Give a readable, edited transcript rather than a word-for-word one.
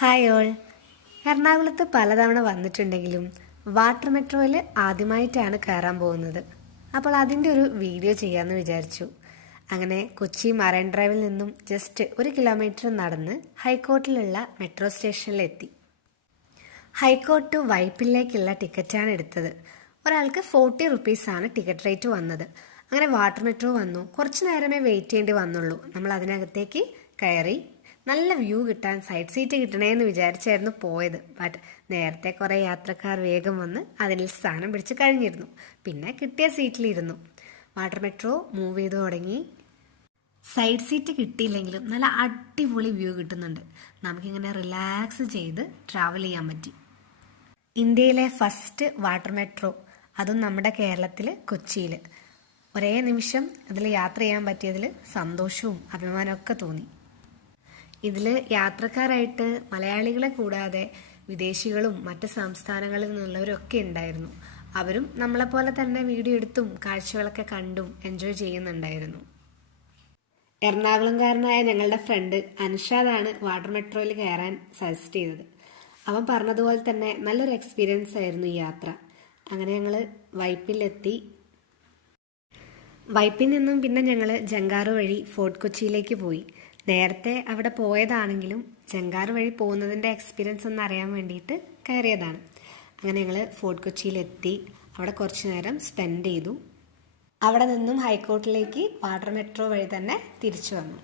Hi all. എറണാകുളത്ത് പലതവണ വന്നിട്ടുണ്ടെങ്കിലും വാട്ടർ മെട്രോയിൽ ആദ്യമായിട്ടാണ് കയറാൻ പോകുന്നത്. അപ്പോൾ അതിൻ്റെ ഒരു വീഡിയോ ചെയ്യാമെന്ന് വിചാരിച്ചു. അങ്ങനെ കൊച്ചി മറൈൻ ഡ്രൈവിൽ നിന്നും ജസ്റ്റ് 1 കിലോമീറ്റർ നടന്ന് ഹൈക്കോർട്ടിലുള്ള മെട്രോ സ്റ്റേഷനിലെത്തി. ഹൈക്കോർട്ട് ടു വൈപ്പിലേക്കുള്ള ടിക്കറ്റാണ് എടുത്തത്. ഒരാൾക്ക് 40 റുപ്പീസാണ് ടിക്കറ്റ് റേറ്റ് വന്നത്. അങ്ങനെ വാട്ടർ മെട്രോ വന്നു. കുറച്ച് നേരമേ വെയിറ്റ് ചെയ്യേണ്ടി വന്നുള്ളൂ. നമ്മൾ അതിനകത്തേക്ക് കയറി. നല്ല വ്യൂ കിട്ടാൻ സൈഡ് സീറ്റ് കിട്ടണേന്ന് വിചാരിച്ചായിരുന്നു പോയത്. ബട്ട് നേരത്തെ കുറേ യാത്രക്കാർ വേഗം വന്ന് അതിൽ സ്ഥാനം പിടിച്ച് കഴിഞ്ഞിരുന്നു. പിന്നെ കിട്ടിയ സീറ്റിലിരുന്നു. വാട്ടർ മെട്രോ മൂവ് ചെയ്ത് തുടങ്ങി. സൈഡ് സീറ്റ് കിട്ടിയില്ലെങ്കിലും നല്ല അടിപൊളി വ്യൂ കിട്ടുന്നുണ്ട്. നമുക്കിങ്ങനെ റിലാക്സ് ചെയ്ത് ട്രാവൽ ചെയ്യാൻ പറ്റി. ഇന്ത്യയിലെ ഫസ്റ്റ് വാട്ടർ മെട്രോ, അതും നമ്മുടെ കേരളത്തിൽ കൊച്ചിയിൽ. ഒരേ നിമിഷം അതിൽ യാത്ര ചെയ്യാൻ പറ്റിയതിൽ സന്തോഷവും അഭിമാനമൊക്കെ തോന്നി. ഇതിൽ യാത്രക്കാരായിട്ട് മലയാളികളെ കൂടാതെ വിദേശികളും മറ്റ് സംസ്ഥാനങ്ങളിൽ നിന്നുള്ളവരൊക്കെ ഉണ്ടായിരുന്നു. അവരും നമ്മളെപ്പോലെ തന്നെ വീഡിയോ എടുത്തും കാഴ്ചകളൊക്കെ കണ്ടും എൻജോയ് ചെയ്യുന്നുണ്ടായിരുന്നു. എറണാകുളംകാരനായ ഞങ്ങളുടെ ഫ്രണ്ട് അൻഷാദാണ് വാട്ടർ മെട്രോയിൽ കയറാൻ സജസ്റ്റ് ചെയ്തത്. അവൻ പറഞ്ഞതുപോലെ തന്നെ നല്ലൊരു എക്സ്പീരിയൻസ് ആയിരുന്നു ഈ യാത്ര. അങ്ങനെ ഞങ്ങൾ വൈപ്പിലെത്തി. വൈപ്പിൽ നിന്നും പിന്നെ ഞങ്ങൾ ജങ്കാറ് വഴി ഫോർട്ട് കൊച്ചിയിലേക്ക് പോയി. നേരത്തെ അവിടെ പോയതാണെങ്കിലും ജങ്കാറ് വഴി പോകുന്നതിൻ്റെ എക്സ്പീരിയൻസ് ഒന്ന് അറിയാൻ വേണ്ടിയിട്ട് കയറിയതാണ്. അങ്ങനെ ഞങ്ങൾ ഫോർട്ട് കൊച്ചിയിലെത്തി. അവിടെ കുറച്ച് നേരം സ്പെൻഡ് ചെയ്തു. അവിടെ നിന്നും ഹൈക്കോർട്ടിലേക്ക് വാട്ടർ മെട്രോ വഴി തന്നെ തിരിച്ചു വന്നു.